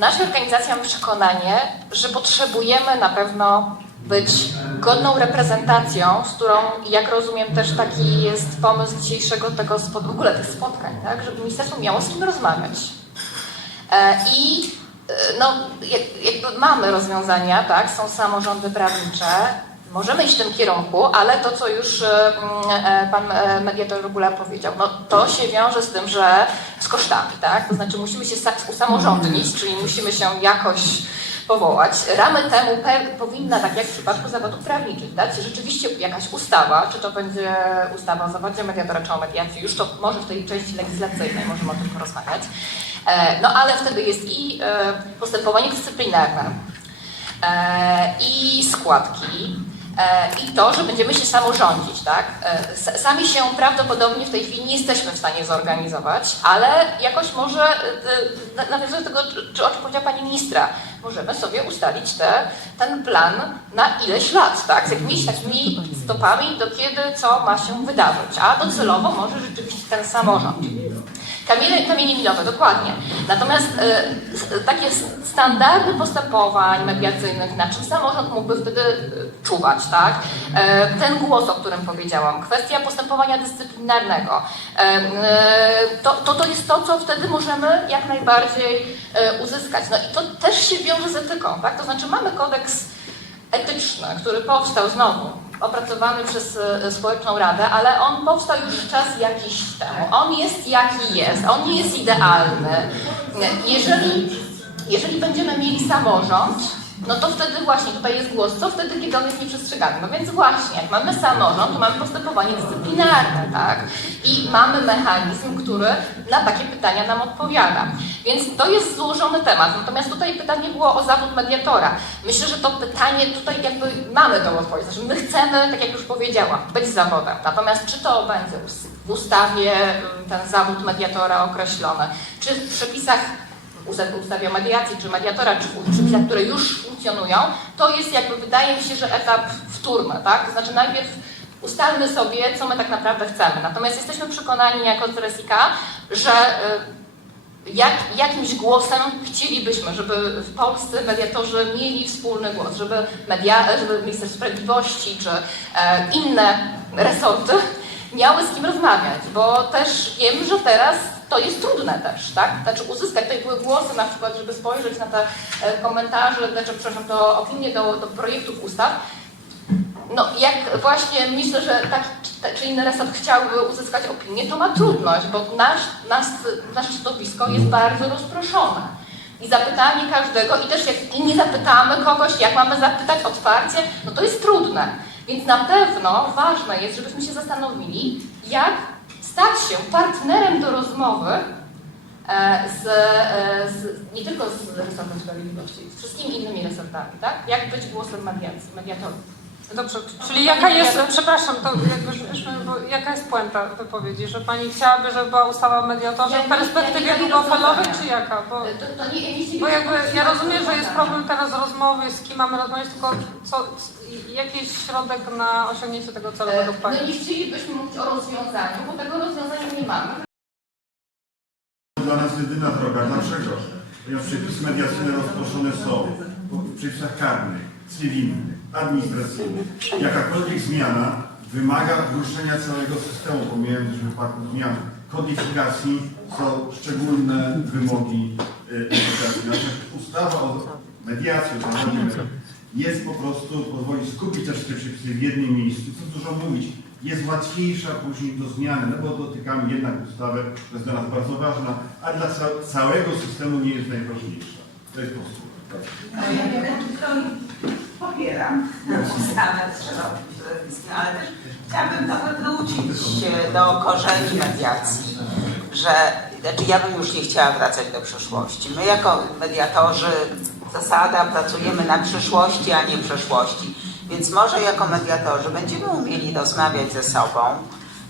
Naszej organizacji mamy przekonanie, że potrzebujemy na pewno być godną reprezentacją, z którą, jak rozumiem, też taki jest pomysł dzisiejszego tego w ogóle tych spotkań, tak, żeby ministerstwo miało z kim rozmawiać. E, I e, no, jak- jakby mamy rozwiązania, tak, są samorządy prawnicze, możemy iść w tym kierunku, ale to, co już e, mm, e, pan e, mediator Regula powiedział, no to się wiąże z tym, że z kosztami, tak, to znaczy musimy się sa- usamorządnić, czyli musimy się jakoś powołać. Ramy temu powinna, tak jak w przypadku zawodów prawniczych, dać rzeczywiście jakaś ustawa, czy to będzie ustawa o zawodzie mediatora czy o mediacji, już to może w tej części legislacyjnej możemy o tym porozmawiać. No ale wtedy jest i postępowanie dyscyplinarne, i składki, i to, że będziemy się samorządzić, tak? E, Sami się prawdopodobnie w tej chwili nie jesteśmy w stanie zorganizować, ale jakoś może, e, e, nawiązując do tego, o czym powiedziała Pani Ministra, możemy sobie ustalić te, ten plan na ileś lat, tak? Z jakimiś takimi stopami, do kiedy co ma się wydarzyć, a docelowo może rzeczywiście ten samorząd. Kamienie, kamienie milowe, dokładnie. Natomiast e, s- takie standardy postępowań mediacyjnych, na czym samorząd mógłby wtedy e, czuwać, tak? E, ten głos, o którym powiedziałam, kwestia postępowania dyscyplinarnego, e, e, to, to, to jest to, co wtedy możemy jak najbardziej e, uzyskać. No i to też się wiąże z etyką, tak? To znaczy mamy kodeks etyczny, który powstał znowu, opracowany przez e, Społeczną Radę, ale on powstał już czas jakiś temu. On jest jaki jest, on nie jest idealny. Jeżeli, jeżeli będziemy mieli samorząd, no to wtedy właśnie tutaj jest głos, co wtedy, kiedy on jest nieprzestrzegany. No więc właśnie, jak mamy samorząd, to mamy postępowanie dyscyplinarne, tak? I mamy mechanizm, który na takie pytania nam odpowiada. Więc to jest złożony temat. Natomiast tutaj pytanie było o zawód mediatora. Myślę, że to pytanie tutaj jakby mamy tą odpowiedź. Znaczy my chcemy, tak jak już powiedziałam, być zawodem. Natomiast czy to będzie w ustawie mm, ten zawód mediatora określony, czy w przepisach ust- ustawie o mediacji, czy mediatora, czy przepisach, które już funkcjonują, to jest jakby, wydaje mi się, że etap wtórny, tak? To znaczy najpierw ustalmy sobie, co my tak naprawdę chcemy. Natomiast jesteśmy przekonani jako Ceresika, że y, jak, jakimś głosem chcielibyśmy, żeby w Polsce mediatorzy mieli wspólny głos, żeby, media, żeby minister sprawiedliwości czy e, inne resorty miały z kim rozmawiać, bo też wiem, że teraz to jest trudne też, tak? Znaczy uzyskać tutaj były głosy na przykład, żeby spojrzeć na te e, komentarze, znaczy, przepraszam, to opinie do, do projektów ustaw. No jak właśnie myślę, że tak czy- inny resort chciałby uzyskać opinię, to ma trudność, bo nasz, nas, nasze środowisko jest bardzo rozproszone. I zapytanie każdego, i też jak nie zapytamy kogoś, jak mamy zapytać otwarcie, no to jest trudne. Więc na pewno ważne jest, żebyśmy się zastanowili, jak stać się partnerem do rozmowy e, z, e, z, nie tylko z resortem sprawiedliwości, z wszystkimi innymi resortami, tak? Jak być głosem mediacji, mediatorów. Dobrze, czyli jaka jest, przepraszam, to jakby, jaka jest puenta wypowiedzi, że Pani chciałaby, żeby była ustawa o mediatorze w perspektywie długofalowej, czy jaka? Bo, bo jakby ja rozumiem, że jest problem teraz rozmowy, z kim mamy rozmawiać, tylko co, c- jaki jest środek na osiągnięcie tego celu według Pani? My nie chcielibyśmy mówić o rozwiązaniu, bo nie mamy. Dla nas jedyna droga. Dlaczego? Ponieważ przepisy mediacyjne rozproszone są w przepisach karnych, cywilnych, administracyjnych. Jakakolwiek zmiana wymaga wyruszenia całego systemu, pomijając w wypadku zmian kodyfikacji są szczególne wymogi. Natomiast ustawa o mediacji, o mediacji jest po prostu, pozwoli skupić te przepisy w jednym miejscu. Co dużo mówić, jest łatwiejsza później do zmiany, no bo dotykamy jednak ustawy, która jest dla nas bardzo ważna, a dla ca całego systemu nie jest najważniejsza. To jest postulat. No ja nie wiem, czy to popieram ustawę z szerokim środowiskiem, ale też chciałabym trochę wrócić do korzeni mediacji, że znaczy ja bym już nie chciała wracać do przeszłości. My jako mediatorzy zasada pracujemy na przyszłości, a nie przeszłości. Więc może jako mediatorzy będziemy umieli rozmawiać ze sobą,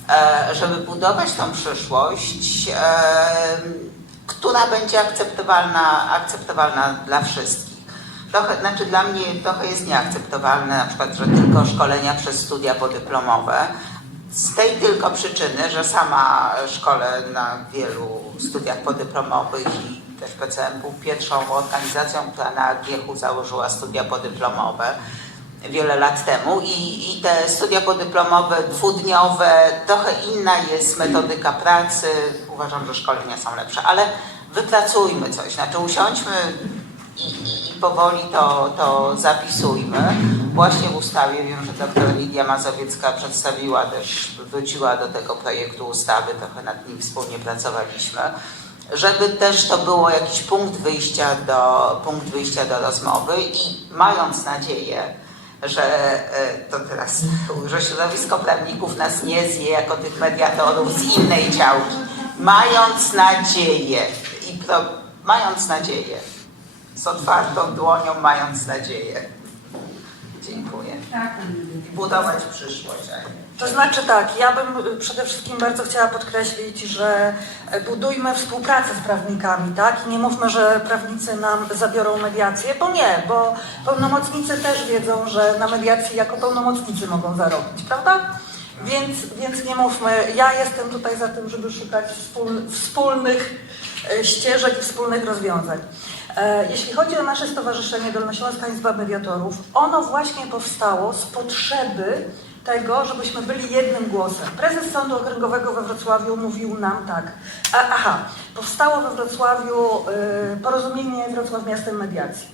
e, żeby budować tą przyszłość, e, która będzie akceptowalna, akceptowalna dla wszystkich. Trochę, znaczy dla mnie trochę jest nieakceptowalne na przykład, że tylko szkolenia przez studia podyplomowe. Z tej tylko przyczyny, że sama szkole na wielu studiach podyplomowych i też PCM był pierwszą organizacją, która na Giechu założyła studia podyplomowe wiele lat temu i, i te studia podyplomowe, dwudniowe, trochę inna jest metodyka pracy. Uważam, że szkolenia są lepsze, ale wypracujmy coś, znaczy usiądźmy i, i, powoli to, to zapisujmy. Właśnie w ustawie wiem, że dr Lidia Mazowiecka przedstawiła też, wróciła do tego projektu ustawy, trochę nad nim wspólnie pracowaliśmy, żeby też to było jakiś punkt wyjścia do, punkt wyjścia do rozmowy i mając nadzieję, że e, to teraz, że środowisko prawników nas nie zje jako tych mediatorów z innej działki. Mając nadzieję i pro, mając nadzieję, z otwartą dłonią mając nadzieję. Dziękuję. I budować przyszłość. To znaczy tak, ja bym y, przede wszystkim bardzo chciała podkreślić, że e, budujmy współpracę z prawnikami, tak? I nie mówmy, że prawnicy nam zabiorą mediację, bo nie, bo pełnomocnicy też wiedzą, że na mediacji jako pełnomocnicy mogą zarobić, prawda? Więc, więc nie mówmy, ja jestem tutaj za tym, żeby szukać wspól, wspólnych e, ścieżek i wspólnych rozwiązań. E, Jeśli chodzi o nasze Stowarzyszenie Dolnośląska Izba Mediatorów, ono właśnie powstało z potrzeby tego, żebyśmy byli jednym głosem. Prezes Sądu Okręgowego we Wrocławiu mówił nam tak. Aha, powstało we Wrocławiu y, porozumienie Wrocław Miastem Mediacji.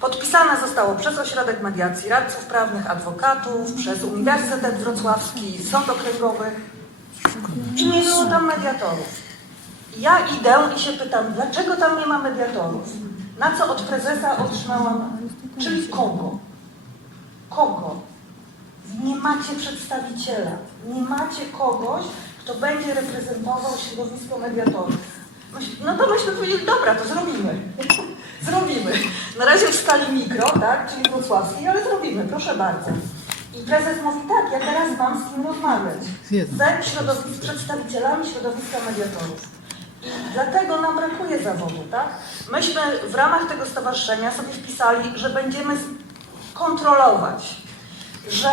Podpisane zostało przez Ośrodek Mediacji Radców Prawnych, Adwokatów, przez Uniwersytet Wrocławski, Sąd Okręgowy i nie było tam mediatorów. Ja idę i się pytam, dlaczego tam nie ma mediatorów? Na co od prezesa otrzymałam, czyli kogo? Kogo? Nie macie przedstawiciela, nie macie kogoś, kto będzie reprezentował środowisko mediatorów. No to myśmy powiedzieli, dobra, to zrobimy. zrobimy. Na razie w skali mikro, tak, czyli wrocławskiej, ale zrobimy, proszę bardzo. I prezes mówi, tak, ja teraz mam z kim rozmawiać. Ze środowisk, przedstawicielami środowiska mediatorów. Dlatego nam brakuje zawodu, tak? Myśmy w ramach tego stowarzyszenia sobie wpisali, że będziemy kontrolować, że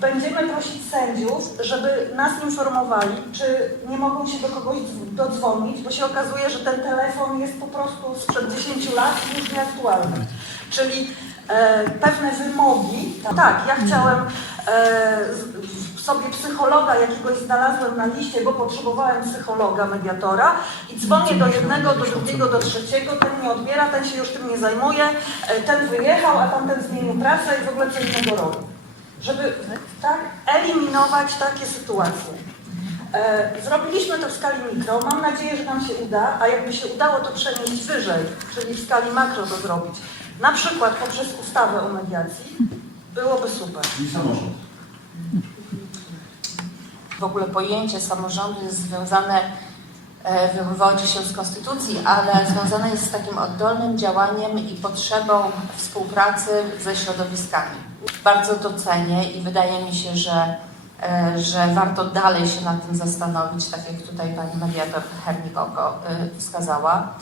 będziemy prosić sędziów, żeby nas informowali, czy nie mogą się do kogoś dzw- dodzwonić, bo się okazuje, że ten telefon jest po prostu sprzed 10 lat już nieaktualny. Czyli e, pewne wymogi. Tak, ja chciałem e, sobie psychologa jakiegoś znalazłem na liście, bo potrzebowałem psychologa, mediatora i dzwonię do jednego, do drugiego, do trzeciego, ten nie odbiera, ten się już tym nie zajmuje, e, ten wyjechał, a tamten zmienił pracę i w ogóle co innego robi. Żeby tak, eliminować takie sytuacje. E, Zrobiliśmy to w skali mikro. Mam nadzieję, że nam się uda, a jakby się udało to przenieść wyżej, czyli w skali makro to zrobić, na przykład poprzez ustawę o mediacji, byłoby super. I samorząd. W ogóle pojęcie samorządu jest związane, e, wywodzi się z konstytucji, ale związane jest z takim oddolnym działaniem i potrzebą współpracy ze środowiskami. Bardzo to cenię i wydaje mi się, że, e, że warto dalej się nad tym zastanowić, tak jak tutaj pani mediator Hernikoko e, wskazała.